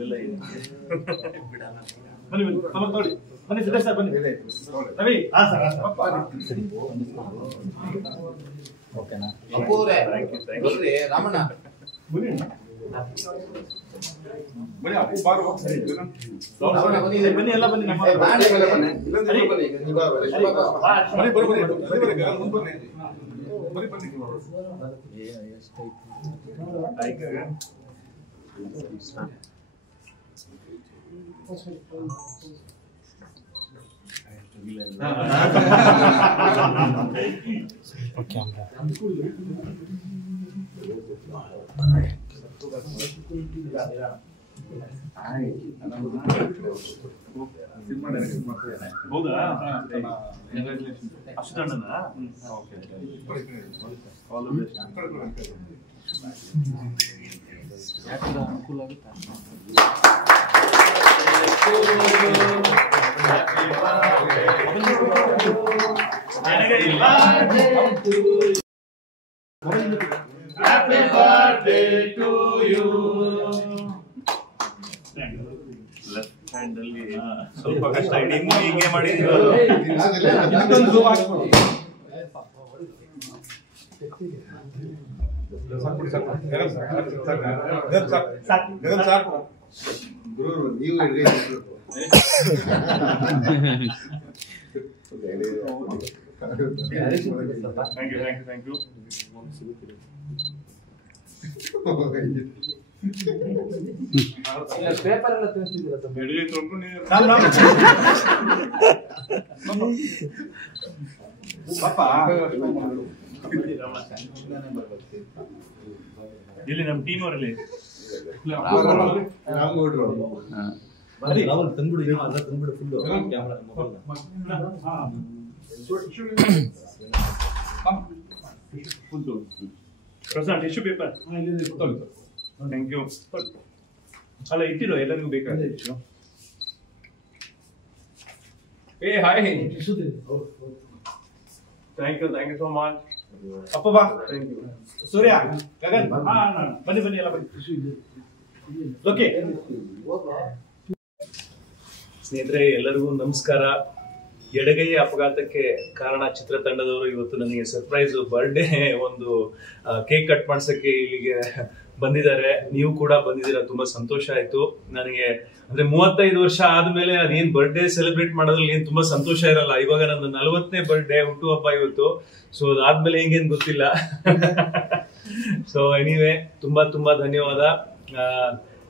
ಇವೆಲ್ಲ ಬನ್ನಿ ನೋಡಿ ಬನ್ನಿ ಸಿದ್ಧಾರ್ಥ ಸರ್ ಬನ್ನಿ ರವಿ ಓಕೆನಾ ರಾಮಣ್ಣ ಬನ್ನಿ ಎಲ್ಲ ಬನ್ನಿ ಹೌದಾ ಅಷ್ಟಣ್ಣ ಅನುಕೂಲ Happy birthday to you. Left hand ಅಲ್ಲಿ ಸ್ವಲ್ಪ ಕಷ್ಟ ಇಡೀ ಮೂವಿ ಹಿಂಗೆ ಮಾಡಿದೀವಿ. ಗುರು ನೀವು Thank you. ಪೇಪರ್ ಎಲ್ಲ ತಿನ್ನಿಸ್ತಿದ್ದೀರಾ ಇಲ್ಲಿ ನಮ್ಮ ಟೀಮ್ ಅವರಲ್ಲಿ ತಂದ್ಬಿಡು full camera Prasad tissue paper thank you ಅಲ್ಲ ಇಟ್ಟಿರೋ ಎಲ್ಲರಿಗೂ ಬೇಕಾದ್ರೆ ಟಿಶ್ಯೂ ಏ hi thank you so much ಅಪ್ಪ ಬಾ ಥ್ಯಾಂಕ್ ಯು ಸೂರ್ಯ ಗಗನ್ ಬನ್ನಿ ಎಲ್ಲ ಬನ್ನಿ ಓಕೆ ಸ್ನೇಹಿತರೆ ಎಲ್ಲರಿಗೂ ನಮಸ್ಕಾರ. ಎಡಗೈ ಅಪಘಾತಕ್ಕೆ ಕಾರಣ ಚಿತ್ರತಂಡದವರು ಇವತ್ತು ನನಗೆ ಸರ್ಪ್ರೈಸ್ ಬರ್ಡೇ ಒಂದು ಕೇಕ್ ಕಟ್ ಮಾಡ್ಸಕ್ಕೆ ಇಲ್ಲಿಗೆ ಬಂದಿದ್ದಾರೆ. ನೀವು ಕೂಡ ಬಂದಿದ್ದೀರಾ, ತುಂಬಾ ಸಂತೋಷ ಆಯ್ತು ನನಗೆ. ಅಂದ್ರೆ 35 ವರ್ಷ ಆದ್ಮೇಲೆ ಅದೇನ್ ಬರ್ಡೇ ಸೆಲೆಬ್ರೇಟ್ ಮಾಡೋದ್ರಲ್ಲಿ ಏನ್ ತುಂಬಾ ಸಂತೋಷ ಇರಲ್ಲ. ಇವಾಗ ನನ್ನ 40ನೇ ಬರ್ಡೇ ಹುಟ್ಟುಹಬ್ಬ ಇವತ್ತು. ಸೊ ಅದಾದ್ಮೇಲೆ ಹೆಂಗೇನ್ ಗೊತ್ತಿಲ್ಲ. ಸೊ ಎನಿವೆ ತುಂಬಾ ಧನ್ಯವಾದ.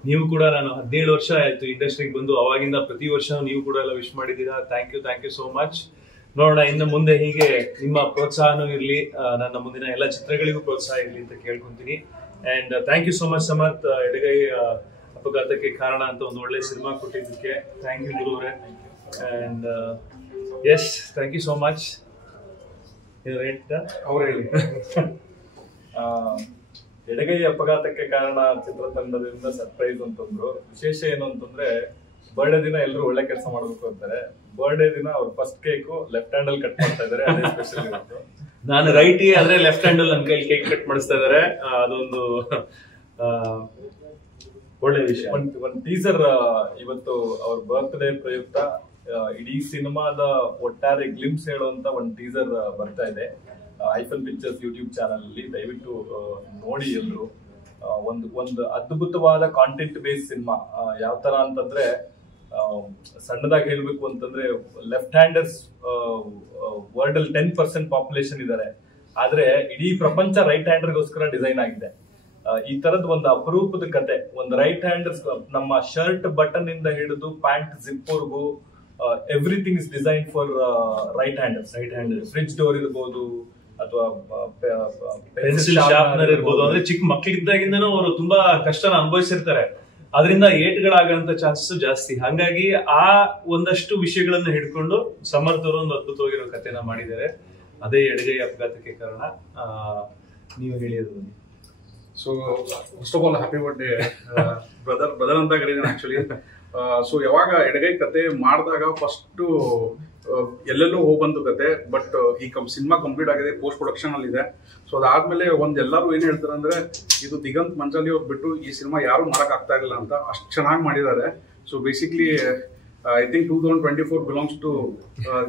ನೀವು ಕೂಡ ನಾನು 17 ವರ್ಷ ಆಯ್ತು ಇಂಡಸ್ಟ್ರಿಗೆ ಬಂದು, ಅವಾಗಿಂದ ಪ್ರತಿ ವರ್ಷ ನೀವು ಕೂಡ ಎಲ್ಲ ವಿಶ್ ಮಾಡಿದ್ದೀರಾ. Thank you so much. ನೋಡೋಣ ಇನ್ನು ಮುಂದೆ ಹೀಗೆ ನಿಮ್ಮ ಪ್ರೋತ್ಸಾಹನೂ ಇರ್ಲಿ, ನನ್ನ ಮುಂದಿನ ಎಲ್ಲ ಚಿತ್ರಗಳಿಗೂ ಪ್ರೋತ್ಸಾಹ ಇರ್ಲಿ ಅಂತ ಕೇಳ್ಕೊಂತೀನಿ. And thank you so much Samarth, ಎಡಗೈ ಅಪಘಾತಕ್ಕೆ ಕಾರಣ ಅಂತ ಒಂದು ಒಳ್ಳೆ ಸಿನಿಮಾ ಕೊಟ್ಟಿದ್ದಕ್ಕೆ ಥ್ಯಾಂಕ್ ಯು ಗುರು ಅವರೇ. And yes thank you so much. ಅವ್ರು ಹೇಳಿ. ಎಡಗೈ ಅಪಘಾತಕ್ಕೆ ಕಾರಣ ಚಿತ್ರತಂಡದಿಂದ ಸರ್ಪ್ರೈಸ್ ಅಂತಂದ್ರು. ವಿಶೇಷ ಏನು ಅಂತಂದ್ರೆ ಬರ್ಡೇ ದಿನ ಎಲ್ಲರೂ ಒಳ್ಳೆ ಕೆಲಸ ಮಾಡಬೇಕು ಅಂತಾರೆ. ಬರ್ಡೇ ದಿನ ಅವ್ರ ಫಸ್ಟ್ ಕೇಕು ಲೆಫ್ಟ್ ಹ್ಯಾಂಡ್ ಅಲ್ಲಿ ಕಟ್ ಮಾಡ್ತಾ ಇದಾರೆ. ಅದೇ ಸ್ಪೆಷಲ್ ಇವತ್ತು. ನಾನು ರೈಟಿ ಆದ್ರೆ ಲೆಫ್ಟ್ ಹ್ಯಾಂಡ್ ಅಲ್ಲಿ ನನ್ನ ಕೈಲಿ ಕೇಕ್ ಕಟ್ ಮಾಡಿಸ್ತಾ ಇದಾರೆ. ಅದೊಂದು ಒಳ್ಳೆ ವಿಷಯ. ಒಂದು ಟೀಸರ್ ಇವತ್ತು ಅವ್ರ ಬರ್ತ್ಡೇ ಪ್ರಯುಕ್ತ ಇಡೀ ಸಿನಿಮಾದ ಒಟ್ಟಾರೆ ಗ್ಲಿಮ್ಸ್ ಹೇಳುವಂತ ಒಂದು ಟೀಸರ್ ಬರ್ತಾ ಇದೆ ಐಫನ್ ಪಿಕ್ಚರ್ಸ್ ಯೂಟ್ಯೂಬ್ ಚಾನಲ್ ಅಲ್ಲಿ. ದಯವಿಟ್ಟು ನೋಡಿ ಎಲ್ರು. ಒಂದು ಅದ್ಭುತವಾದ ಕಾಂಟೆಂಟ್ ಬೇಸ್ ಸಿನಿಮಾ. ಯಾವ ತರ ಅಂತಂದ್ರೆ ಸಣ್ಣದಾಗಿ ಹೇಳ್ಬೇಕು ಅಂತಂದ್ರೆ ಲೆಫ್ಟ್ ಹ್ಯಾಂಡರ್ಸ್ ವರ್ಲ್ಡ್ ಅಲ್ಲಿ 10% ಪಾಪ್ಯುಲೇಷನ್ ಇದ್ದಾರೆ. ಆದ್ರೆ ಇಡೀ ಪ್ರಪಂಚ ರೈಟ್ ಹ್ಯಾಂಡರ್ಗೋಸ್ಕರ ಡಿಸೈನ್ ಆಗಿದೆ. ಈ ತರದ ಒಂದು ಅಪರೂಪದ ಕತೆ. ಒಂದು ರೈಟ್ ಹ್ಯಾಂಡರ್ಸ್ ನಮ್ಮ ಶರ್ಟ್ ಬಟನ್ ಇಂದ ಹಿಡಿದು ಪ್ಯಾಂಟ್ ಜಿಪ್ ವರ್ಗೂ everything is design for right handers. Fridge door ಇರ್ಬೋದು ಅಥವಾ ಪೆನ್ಸಿಲ್ ಶಾರ್ಪ್ನರ್ ಇರ್ಬೋದು. ಅಂದ್ರೆ ಚಿಕ್ಕ ಮಕ್ಕಳಿದ್ದಾಗಿಂದನೂ ಅವರು ತುಂಬಾ ಕಷ್ಟನ ಅನುಭವಿಸಿರ್ತಾರೆ. ಅದರಿಂದ ಏಟ್ಗಳಾಗಂತ ಚಾನ್ಸಸ್ ಜಾಸ್ತಿ. ಹಾಗಾಗಿ ಆ ಒಂದಷ್ಟು ವಿಷಯಗಳನ್ನ ಹಿಡ್ಕೊಂಡು ಸಮರ್ಥ್ ಅವರು ಒಂದು ಅದ್ಭುತವಾಗಿರೋ ಕಥೆನ ಮಾಡಿದ್ದಾರೆ. ಅದೇ ಎಡಗೈ ಅಪಘಾತಕ್ಕೆ ಕಾರಣ. ನೀವು ಹೇಳಿ ಅದು. So first of all happy birthday brother ಅಂತ ಕರೀತೀನಿ ಆಕ್ಚುಲಿ. ಸೊ ಯಾವಾಗ ಎಡಗೈ ಕತೆ ಮಾಡಿದಾಗ ಫಸ್ಟ್ ಎಲ್ಲೆಲ್ಲೋ ಹೋಗಿ ಬಂತು ಕತೆ, ಬಟ್ ಈ ಸಿನಿಮಾ ಕಂಪ್ಲೀಟ್ ಆಗಿದೆ, ಪೋಸ್ಟ್ ಪ್ರೊಡಕ್ಷನ್ ಅಲ್ಲಿ ಇದೆ. ಸೊ ಅದಾದ್ಮೇಲೆ ಎಲ್ಲರೂ ಏನ್ ಹೇಳ್ತಾರೆ ಅಂದ್ರೆ ಇದು ದಿಗಂತ್ ಮಂಚಾಲಿ ಅವ್ರು ಬಿಟ್ಟು ಈ ಸಿನಿಮಾ ಯಾರು ಮಾಡಕ್ ಆಗ್ತಾ ಇರಲಿಲ್ಲ ಅಂತ, ಅಷ್ಟು ಚೆನ್ನಾಗಿ ಮಾಡಿದ್ದಾರೆ. So basically I think 2024 belongs to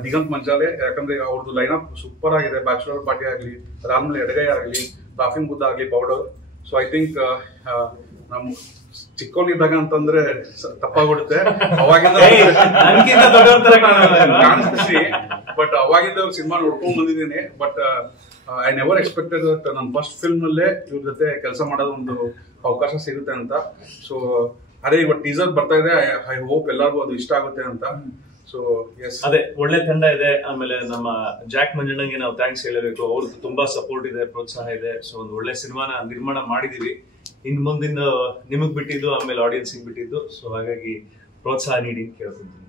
Diganth Manchale, ಯಾಕಂದ್ರೆ ಅವ್ರದ್ದು ಲೈನಪ್ ಸೂಪರ್ ಆಗಿದೆ. ಬ್ಯಾಚುಲರ್ ಪಾರ್ಟಿ ಆಗಲಿ, ಅದಾದ್ಮೇಲೆ ಎಡಗೈ ಆಗಲಿ, ಲಾಫಿಂಗ್ ಬುದ್ಧ ಆಗಲಿ, ಪೌಡರ್. ಸೊ ಐ ಥಿಂಕ್ ನಮ್ ಚಿಕ್ಕವನಿದ್ದಾಗ ಅಂತಂದ್ರೆ ತಪ್ಪಾಗ್ಬಿಡುತ್ತೆ, ಅವಾಗಿಂದ ಕಾಣಿಸ್ತೀವಿ. ಬಟ್ ಅವಾಗಿಂದ ಅವ್ರ ಸಿನಿಮಾ ನೋಡ್ಕೊಂಡ್ ಬಂದಿದ್ದೀನಿ. But I never expected that ನನ್ನ ಫಸ್ಟ್ ಫಿಲ್ಮ್ ಅಲ್ಲೇ ಇವ್ರ ಜೊತೆ ಕೆಲಸ ಮಾಡೋದು ಒಂದು ಅವಕಾಶ ಸಿಗುತ್ತೆ ಅಂತ. ಸೊ ಅದೇ ಇವತ್ತು ಟೀಸರ್ ಬರ್ತಾ ಇದೆ, ಐ ಹೋಪ್ ಎಲ್ಲರಿಗೂ ಅದು ಇಷ್ಟ ಆಗುತ್ತೆ ಅಂತ. ಸೊ ಎಸ್, ಅದೇ ಒಳ್ಳೆ ತಂಡ ಇದೆ. ಆಮೇಲೆ ನಮ್ಮ ಜಾಕ್ ಮಂಜಣ್ಣಂಗೆ ನಾವು ಥ್ಯಾಂಕ್ಸ್ ಹೇಳಬೇಕು, ಅವ್ರದ್ದು ತುಂಬಾ ಸಪೋರ್ಟ್ ಇದೆ, ಪ್ರೋತ್ಸಾಹ ಇದೆ. ಸೊ ಒಂದು ಒಳ್ಳೆ ಸಿನಿಮಾನ ನಿರ್ಮಾಣ ಮಾಡಿದೀವಿ. ಇನ್ ಮುಂದಿನ ನಿಮಗ್ ಬಿಟ್ಟಿದ್ದು, ಆಮೇಲೆ ಆಡಿಯನ್ಸ್ ಬಿಟ್ಟಿದ್ದು. ಸೊ ಹಾಗಾಗಿ ಪ್ರೋತ್ಸಾಹ ನೀಡಿ ಕೇಳ್ಕೊಂತೀನಿ.